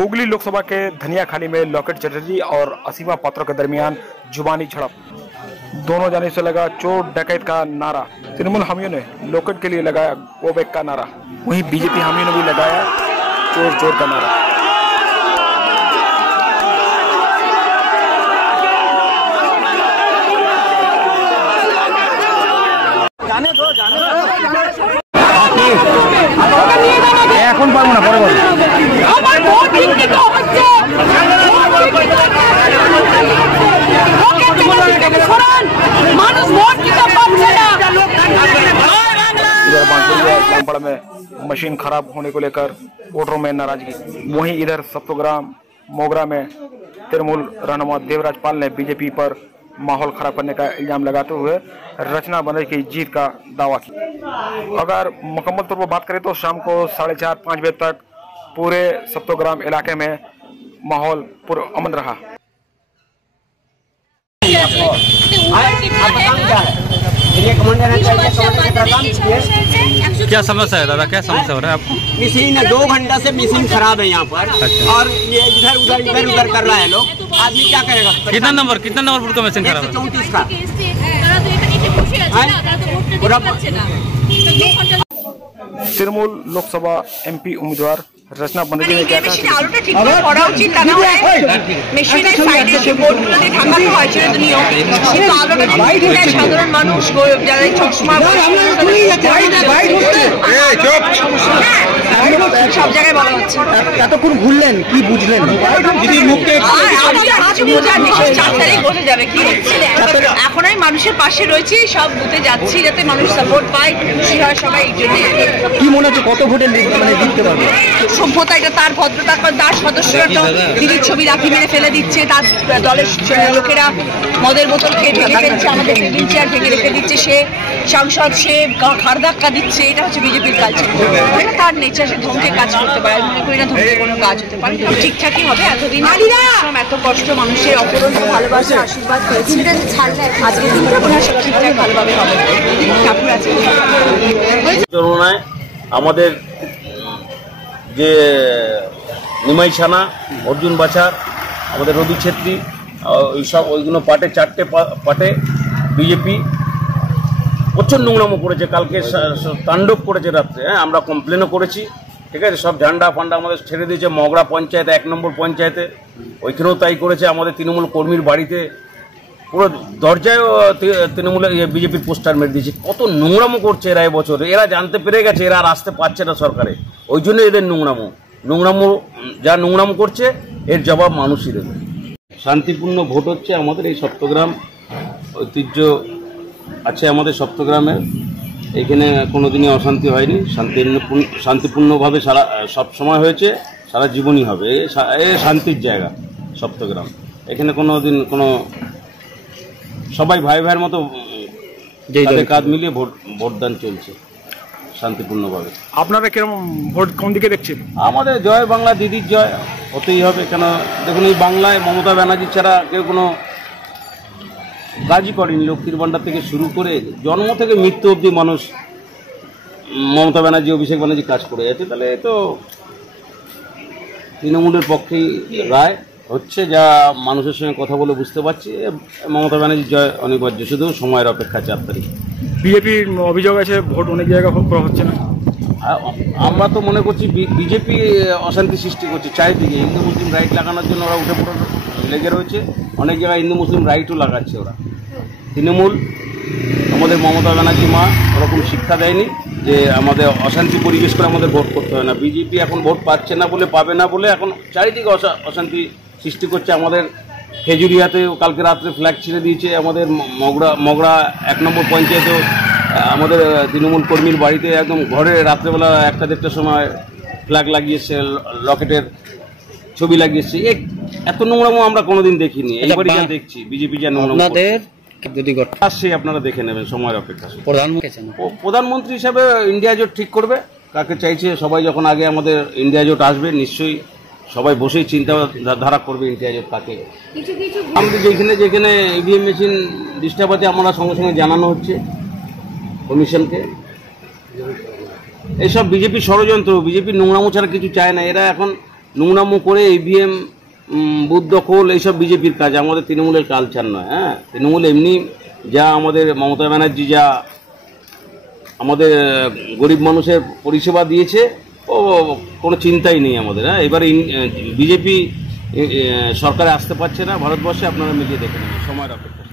हुगली लोकसभा के धनियाखाली में लॉकेट चटर्जी और असीमा पात्रों के दरमियान जुबानी झड़प। दोनों जाने से लगा चोर डकैत का नारा। तृणमूल हामियों ने लॉकेट के लिए लगाया वो बैक का नारा, वहीं बीजेपी हामियों ने भी लगाया चोर चोर का नारा। जाने दो এখন পারবো না, পরে বলবো। আমার ভোট বিক্রি হচ্ছে, মানুষ ভোট দিতে পারছে না। इधर बांसवाड़ा में मशीन खराब होने को लेकर वोटरों में नाराजगी। वहीं इधर सप्तग्राम मोगरा में तृणमूल रहनुमा देवराज पाल ने बीजेपी पर माहौल खराब करने का इल्जाम लगाते हुए रचना बनर्जी की जीत का दावा किया। अगर मुकम्मल तौर पर बात करें तो शाम को 4:30-5 बजे तक पूरे सप्तग्राम इलाके में माहौल अमन रहा। क्या समस्या है दादा, क्या समस्या हो रहा है आपको? मशीन 2 घंटा से मशीन खराब है यहाँ पर। अच्छा। और ये इधर उधर कर रहा है लोग। आदमी क्या करेगा? कितना नंबर बूथ का मशीन खराब है? 134 का। तृणमूल लोकसभा एमपी उम्मीदवार रचना बनर्जी ने क्या कहा? আলোটা ঠিকঠাক করা উচিত, তা না হলে মেশিনের সাইডে যে বোর্ডগুলোতে ঢাকানো হয় সেটা তো নিয়ম, কিন্তু আলোটা ঠিক নেই। সাধারণ মানুষ যারা চশমা সব জায়গায় বলা হচ্ছে। এতক্ষণ ঘুরলেন, কি বুঝলেন? মেশিন 4 তারিখ বসে যাবে, কি এখন আমি মানুষের পাশে রয়েছি, সব বুথে যাচ্ছি যাতে মানুষ সাপোর্ট পায়, খুশি হয় সবাই। এই জন্য কি মনে হচ্ছে কত ভোটে জিততে পারবে? সভ্যতা এটা, তার ভদ্রতা, তার সদস্যরা তো দিদির ছবি রাখি মেরে ফেলে দিচ্ছে, তার দলের লোকেরা মদের বোতল খেয়ে ঢেকে ফেলছে, আমাদের টেবিল চেয়ার ঢেকে রেখে দিচ্ছে, সে সাংসদ, সে ঘাড় ধাক্কা দিচ্ছে। এটা হচ্ছে বিজেপির কালচার, এটা তার নেচার, সে ধমকে কাজ করতে পারে। মনে করি না ধমকে কোনো কাজ হতে পারে, ঠিকঠাকই হবে। এতদিন এত কষ্ট, মানুষের অপরন্ত ভালোবাসা, আশীর্বাদ পেয়েছে, আজকের দিনটা মনে হয় সব ঠিকঠাক ভালোভাবে হবে। ঠাকুর আছে তুলনায় আমাদের যে নিমাই ছানা, অর্জুন বাছার, আমাদের রবি ছেত্রী, ওইগুলো পার্টে 4টে পার্টে বিজেপি প্রচুর নোংরামো করেছে। কালকে তাণ্ডব করেছে রাত্রে। হ্যাঁ, আমরা কমপ্লেনও করেছি, ঠিক আছে। সব ঝান্ডা ফান্ডা আমাদের ছেড়ে দিয়েছে। মগরা পঞ্চায়েতে 1 নম্বর পঞ্চায়েতে ওইখানেও তাই করেছে। আমাদের তৃণমূল কর্মীর বাড়িতে পুরো দরজায়ও তৃণমূলের বিজেপির পোস্টার মেরে দিয়েছে। কত নোংরামো করছে এরা এবছর। এরা জানতে পেরে গেছে এরা আর আসতে পারছে না সরকারে, ওই জন্য এদের নোংরামো যা নোংরামো করছে এর জবাব মানুষই দেবে। শান্তিপূর্ণ ভোট হচ্ছে আমাদের এই সপ্তগ্রাম। ঐতিহ্য আছে আমাদের সপ্তগ্রামের, এখানে কোনোদিনই অশান্তি হয়নি। শান্তিপূর্ণভাবে সব সময় হয়েছে, সারা জীবনই হবে। এ শান্তির জায়গা সপ্তগ্রাম। এখানে কোনো সবাই ভাই ভাইয়ের মতো কাঁধে মিলিয়ে ভোটদান চলছে শান্তিপূর্ণভাবে। আপনারা কিরকম ভোট কোন দিকে দেখছেন? আমাদের জয় বাংলা, দিদির জয় হতেই হবে। কেন দেখুন, এই বাংলায় মমতা ব্যানার্জি ছাড়া কেউ কোনো কাজই করেনি। লক্ষ্মীর ভাণ্ডার থেকে শুরু করে জন্ম থেকে মৃত্যু অবধি মানুষ মমতা ব্যানার্জি, অভিষেক ব্যানার্জি কাজ করে যাচ্ছে। তাহলে তো তৃণমূলের পক্ষেই রায় হচ্ছে, যা মানুষের সঙ্গে কথা বলে বুঝতে পারছি। মমতা ব্যানার্জির জয় অনিবার্য, শুধু সময়ের অপেক্ষা। 4 তারিখ বিজেপির অভিযোগ আছে ভোট অনেক জায়গায় করা হচ্ছে না। আমরা তো মনে করছি বিজেপি অশান্তি সৃষ্টি করছে চারিদিকে। হিন্দু মুসলিম রাইট লাগানোর জন্য ওরা উঠে পড়ে লেগে রয়েছে। অনেক জায়গায় হিন্দু মুসলিম রাইটও লাগাচ্ছে ওরা। তৃণমূল, আমাদের মমতা ব্যানার্জি মা ওরকম শিক্ষা দেয়নি যে আমাদের অশান্তি পরিবেশ করে আমাদের ভোট করতে হয় না। বিজেপি এখন ভোট পাচ্ছে না বলে, পাবে না বলে এখন চারিদিকে অশান্তি সৃষ্টি করছে। আমাদের খেজুরিয়াতেও কালকে রাত্রে ফ্ল্যাগ ছিঁড়ে দিয়েছে। আমাদের মগরা 1 নম্বর পঞ্চায়েতেও আমাদের তৃণমূল কর্মীর বাড়িতে একদম ঘরে রাত্রেবেলা 1টা-1:30টার সময় ফ্ল্যাগ লাগিয়েছে, লকেটের ছবি লাগিয়েছে। এত নোংরামো আমরা কোনোদিন দেখিনি। এইবারই যা দেখছি বিজেপি যা নোংরামো আসছে, আপনারা দেখে নেবেন সময়ের অপেক্ষা। প্রধানমন্ত্রী হিসাবে ইন্ডিয়া জোট ঠিক করবে কাকে চাইছে সবাই। যখন আগে আমাদের ইন্ডিয়া জোট আসবে, নিশ্চয়ই সবাই বসেই চিন্তাধারা করবে ইন্ডিয়া জোট কাকে। আমাদের যেখানে ইভিএম মেশিন ডিস্টার্ব আছে, আমরা সঙ্গে সঙ্গে জানানো হচ্ছে। কমিশনকে। এইসব বিজেপি ষড়যন্ত্র, বিজেপি নোংরামো ছাড়া কিছু চায় না। এরা এখন নোংরামো করে ইভিএম বুথ দখল, এইসব বিজেপির কাজ, আমাদের তৃণমূলের কালচার নয়। হ্যাঁ, তৃণমূল এমনি যা আমাদের মমতা ব্যানার্জি যা আমাদের গরিব মানুষের পরিষেবা দিয়েছে, ও কোনো চিন্তাই নেই আমাদের। হ্যাঁ, এবারে বিজেপি সরকারে আসতে পারছে না ভারতবর্ষে, আপনারা মিলিয়ে দেখে নেবেন, সময়ের অপেক্ষা।